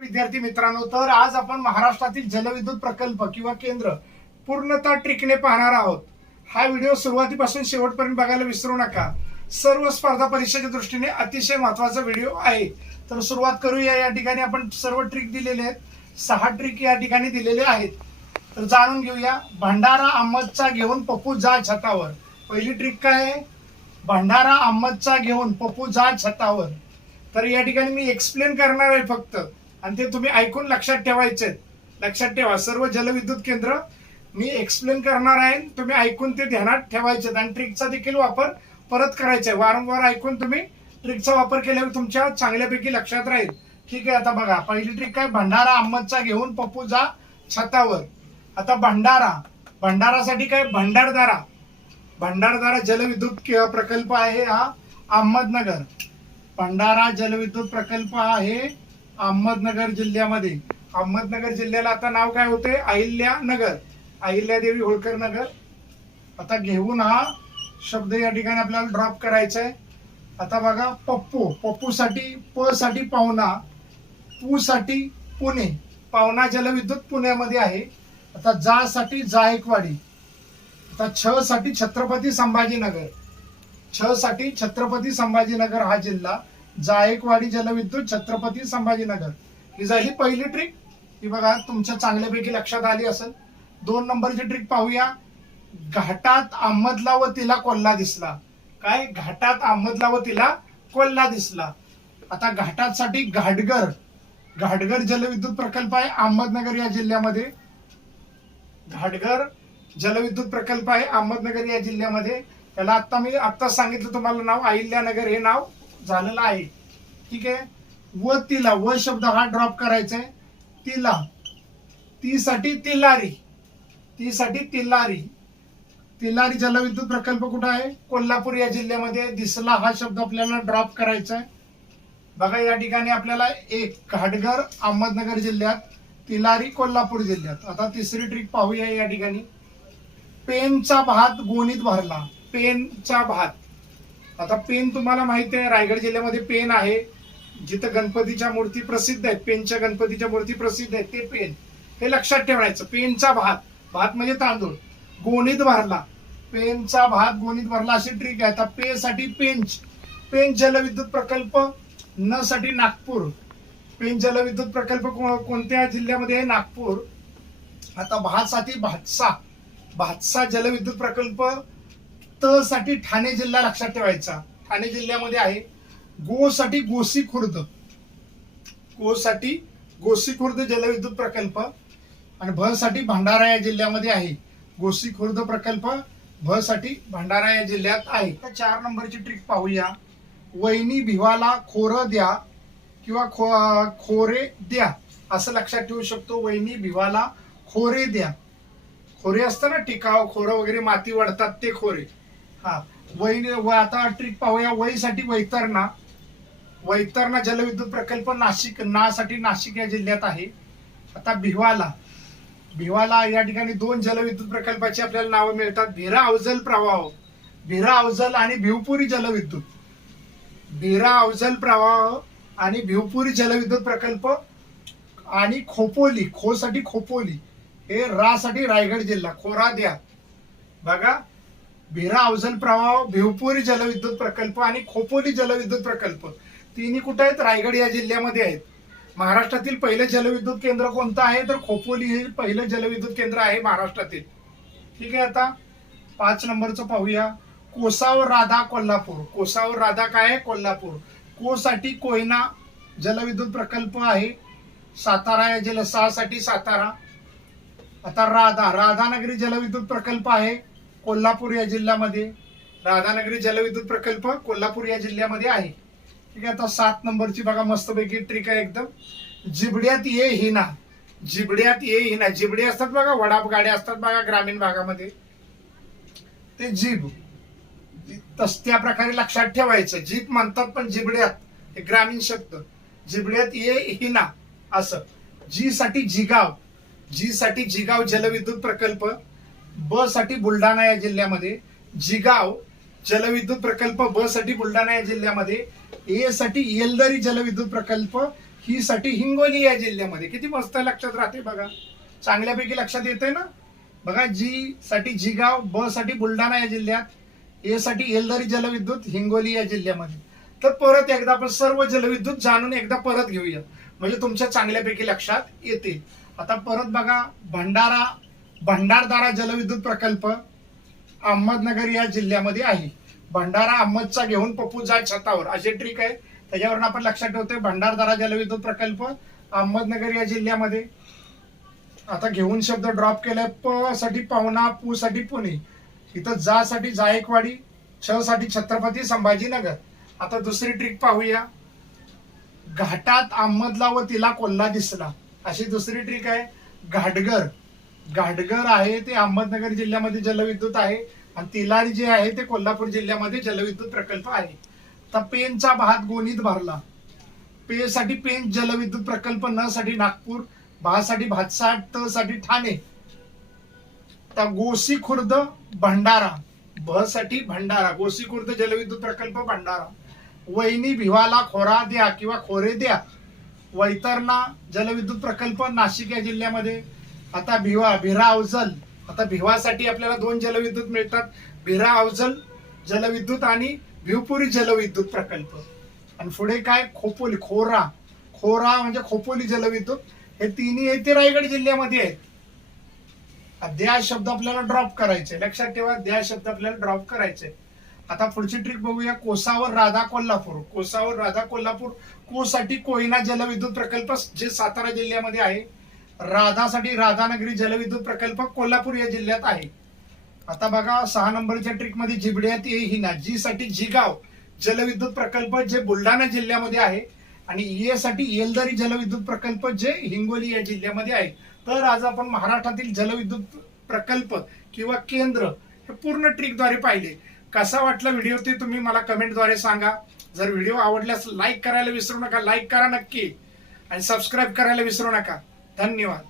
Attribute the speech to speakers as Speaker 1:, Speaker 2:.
Speaker 1: विद्यार्थी मित्रांनो तर आज आपण महाराष्ट्रातील जलविद्युत प्रकल्प किंवा केंद्र पूर्णतः ट्रिकने पाहणार आहोत. हा व्हिडिओ सुरुवातीपासून शेवटपर्यंत बघायला विसरू नका. सर्व स्पर्धा परीक्षेच्या दृष्टीने अतिशय महत्त्वाचा व्हिडिओ आहे. तर सुरुवात करूया. या ठिकाणी आपण सर्व ट्रिक दिलेले आहेत. सहा ट्रिक या ठिकाणी दिलेले आहेत. तर जाणून घेऊया. भंडारा अहमदचा घेऊन पप्पू जा छतावर. पहिली ट्रिक काय आहे? भंडारा अहमदचा घेऊन पप्पू जा छतावर. तर या ठिकाणी मी एक्सप्लेन करणार आहे फक्त. आणि ते तुम्ही ऐकून लक्षात ठेवायचे लक्षात ठेवा सर्व जलविद्युत केंद्र मी एक्सप्लेन करणार आहे तुम्ही ऐकून ते ध्यानात ठेवायचे आणि ट्रिकचा देखील वापर परत करायचा आहे. वारंवार ऐकून तुम्ही ट्रिकचा वापर केल्यावर तुमच्या चांगल्यापैकी लक्षात राहील. ठीक आहे आता बघा पहिली ट्रिक काय? भंडारा अहमदचा घेऊन पप्पू जा छतावर. आता भंडारा भंडारासाठी काय? भंडारदारा. भंडारदारा जलविद्युत प्रकल्प आहे हा अहमदनगर. भंडारा जलविद्युत प्रकल्प आहे अहमदनगर जिल्ह्यामध्ये. अहमदनगर जिल्ह्याला आता नाव काय होते अहिल्या नगर अहिल्यादेवी होळकर नगर. आता घेऊन हा शब्द या ठिकाणी आपल्याला ड्रॉप करायचा आहे आता बघा पप्पू. पप्पूसाठी प साठी पाहुणा. पू साठी पुणे. पाहुणा जलविद्युत पुण्यामध्ये आहे. आता जा साठी जायकवाडी. आता छ साठी छत्रपती संभाजीनगर. छ साठी छत्रपती संभाजीनगर हा जिल्हा. जायकवाडी जलविद्युत छत्रपती संभाजीनगर. ही झाली पहिली ट्रिक ही बघा तुमच्या चांगल्यापैकी लक्षात आली असेल. दोन नंबरची ट्रिक पाहूया. घाटात अहमदला व तिला कोल्हा दिसला. काय? घाटात अहमदला व तिला कोल्हा दिसला. आता घाटासाठी घाटगर घाटगर जलविद्युत प्रकल्प आहे अहमदनगर या जिल्ह्यामध्ये. घाटगर जलविद्युत प्रकल्प आहे अहमदनगर या जिल्ह्यामध्ये. त्याला आता मी आता सांगितलं तुम्हाला नाव अहिल्यानगर हे नाव. झालेला आहे. ठीक आहे? व तिला व शब्द हा ड्रॉप करायचा आहे तिला. ती साठी तिल्लारी ती साठी तिल्लारी तिल्लारी जलविद्युत प्रकल्प कुठं आहे? कोल्हापूर या जिल्ह्यामध्ये दिसला हा शब्द आपल्याला ड्रॉप करायचा आहे बघा या ठिकाणी आपल्याला एक घाटघर अहमदनगर जिल्ह्यात तिलारी कोल्हापूर जिल्ह्यात. आता तिसरी ट्रिक पाहूया या ठिकाणी. पेनचा भात गोणीत भरला. पेनचा भात. आता पेन तुम्हाला माहिती आहे रायगड जिल्ह्यामध्ये पेन आहे. जिथं गणपतीच्या मूर्ती प्रसिद्ध आहेत पेनच्या गणपतीच्या मूर्ती प्रसिद्ध आहेत ते पेन. हे लक्षात ठेवायचं पेनचा भात. भात म्हणजे तांदूळ. गोणीत भरला. पेनचा भात गोणीत भरला अशी ट्रिक आहे. आता पे साठी पेंच. पेंच जलविद्युत प्रकल्प न साठी नागपूर. पेन जलविद्युत प्रकल्प कोणत्या जिल्ह्यामध्ये आहे? नागपूर. आता भातसाठी भातसा. भातसा जलविद्युत प्रकल्प त साठी ठाणे जिल्हा लक्षात ठेवायचा. ठाणे जिल्ह्यामध्ये आहे गो साठी गोसी खुर्द. गो साठी गोसी खुर्द जलविद्युत प्रकल्प आणि भ साठी भंडारा या जिल्ह्यामध्ये आहे. गोसी खुर्द प्रकल्प भ साठी भंडारा या जिल्ह्यात आहे. चार नंबरची ट्रिक पाहूया. वैनी भिवाला खोर द्या किंवा खो खोरे द्या. असं लक्षात ठेवू शकतो. वैनी भिवाला खोरे द्या. खोरे असतं ना टिकाव खोरं वगैरे माती वाढतात ते खोरे. हा. वही व आता ट्रिक पाहूया. वहीसाठी वैतरणा. वैतरणा जलविद्युत प्रकल्प नाशिक नासाठी नाशिक या जिल्ह्यात आहे. आता भिवाला. भिवाला या ठिकाणी दोन जलविद्युत प्रकल्पाची आपल्याला नावं मिळतात. भिरा अवजल प्रवाह. भिरा अवजल आणि भिवपुरी जलविद्युत. भिरा अवजल प्रवाह आणि भिवपुरी जलविद्युत प्रकल्प आणि खोपोली. खोसाठी खोपोली. हे रासाठी रायगड जिल्हा. खोरा द्या बघा. भिरा अवजल प्रवाह भिवपुरी जलविद्युत प्रकल्प आणि खोपोली जलविद्युत प्रकल्प. तिन्ही कुठे आहेत? रायगड या जिल्ह्यामध्ये आहेत. महाराष्ट्रातील पहिलं जलविद्युत केंद्र कोणतं आहे? तर खोपोली हे पहिलं जलविद्युत केंद्र आहे महाराष्ट्रातील. ठीक आहे आता? पाच नंबरचं पाहूया. कोसावर राधा कोल्हापूर. कोसावर राधा काय आहे? कोल्हापूर. कोसाठी कोयना जलविद्युत प्रकल्प आहे. सातारा या जिल्हा सहासाठी सातारा. आता राधा राधानगरी जलविद्युत प्रकल्प आहे. कोल्हापूर या जिल्ह्यामध्ये. राधानगरी जलविद्युत प्रकल्प कोल्हापूर या जिल्ह्यामध्ये आहे. ठीक आहे आता सात नंबरची बघा मस्तपैकी ट्रिक आहे एकदम. जिबड्यात ये हिना. जिबड्यात ये हिना. जिबडे असतात बघा वडाप गाड्या असतात बघा ग्रामीण भागामध्ये. ते जीभ तस त्या प्रकारे लक्षात ठेवायचं. जीप म्हणतात पण जिबड्यात. हे ग्रामीण शब्द. जिबड्यात ये हिना. असं. जी साठी जिगाव. जी साठी जिगाव जलविद्युत प्रकल्प. ब साठी बुलढाणा या जिल्ह्यामध्ये जिगाव जलविद्युत प्रकल्प ब साठी बुलढाणा या जिल्ह्यामध्ये ए साठी येलदरी जलविद्युत प्रकल्प ही साठी हिंगोली या जिल्ह्यामध्ये. किती मस्त लक्षात राहते बघा. चांगल्यापैकी लक्षात येते ना? बघा जी साठी जिगाव ब साठी बुलढाणा या जिल्ह्यात ए साठी येलदरी जलविद्युत हिंगोली या जिल्ह्यामध्ये. तर परत एकदा आपण सर्व जलविद्युत जाणून एकदा परत घेऊया. म्हणजे तुमच्या चांगल्यापैकी लक्षात येते आता परत बघा भंडारा भंडारदारा जलविद्युत प्रकल्प अहमदनगर या जिल्ह्यामध्ये आहे. भंडारा अहमदचा घेऊन पप्पू जात छतावर. असे ट्रिक आहे. त्याच्यावरून आपण लक्षात ठेवतोय भंडारदारा जलविद्युत प्रकल्प अहमदनगर या जिल्ह्यामध्ये. आता घेऊन शब्द ड्रॉप केलाय. प साठी पावना पू साठी पुणे. इथं जा साठी जायकवाडी छ साठी छत्रपती संभाजीनगर. आता दुसरी ट्रिक पाहूया. घाटात अहमदला व तिला कोल्हा दिसला. अशी दुसरी ट्रिक आहे. घाटगर घाटघर आहे ते अहमदनगर जिल्ह्यामध्ये जलविद्युत आहे. आणि तिलारी जे आहे ते कोल्हापूर जिल्ह्यामध्ये जलविद्युत प्रकल्प आहे. तर पेनचा भात गोणीत भरला. पे साठी पेन जलविद्युत प्रकल्प न साठी नागपूर भासाठी भातसाट त साठी ठाणे. तर गोसी खुर्द भंडारा. भ साठी भंडारा. गोसी खुर्द जलविद्युत प्रकल्प भंडारा. वैनी भिवाला खोरा द्या किंवा खोरे द्या. वैतरणा जलविद्युत प्रकल्प नाशिक या जिल्ह्यामध्ये. आता भिवा भिरा अवजल. आता भिवासाठी आपल्याला दोन जलविद्युत मिळतात. भिरा अवजल जलविद्युत आणि भिवपुरी जलविद्युत प्रकल्प. आणि पुढे काय? खोपोली खोरा. खोरा म्हणजे खोपोली जलविद्युत. हे तिन्ही येथे रायगड जिल्ह्यामध्ये आहेत. द्या शब्द आपल्याला ड्रॉप करायचे. लक्षात ठेवा द्या शब्द आपल्याला ड्रॉप करायचे. आता पुढची ट्रिक बघूया. कोसावर राधा कोल्हापूर. कोसावर राधा कोल्हापूर कोसाठी कोयना जलविद्युत प्रकल्प जे सातारा जिल्ह्यामध्ये आहे. राधासाठी राधानगरी जलविद्युत प्रकल्प कोल्हापूर या जिल्ह्यात आहे. आता बघा सहा नंबरच्या ट्रिकमध्ये जिबड्यात हिना जी साठी जिगाव जलविद्युत प्रकल्प जे बुलढाणा जिल्ह्यामध्ये आहे आणि ए साठी येलदरी जलविद्युत प्रकल्प जे हिंगोली या जिल्ह्यामध्ये आहे. तर आज आपण महाराष्ट्रातील जलविद्युत प्रकल्प किंवा केंद्र हे पूर्ण ट्रिकद्वारे पाहिले. कसा वाटला व्हिडिओ ते तुम्ही मला कमेंटद्वारे सांगा. जर व्हिडिओ आवडल्यास लाईक करायला विसरू नका लाईक करा नक्की. आणि सबस्क्राईब करायला विसरू नका. धन्यवाद.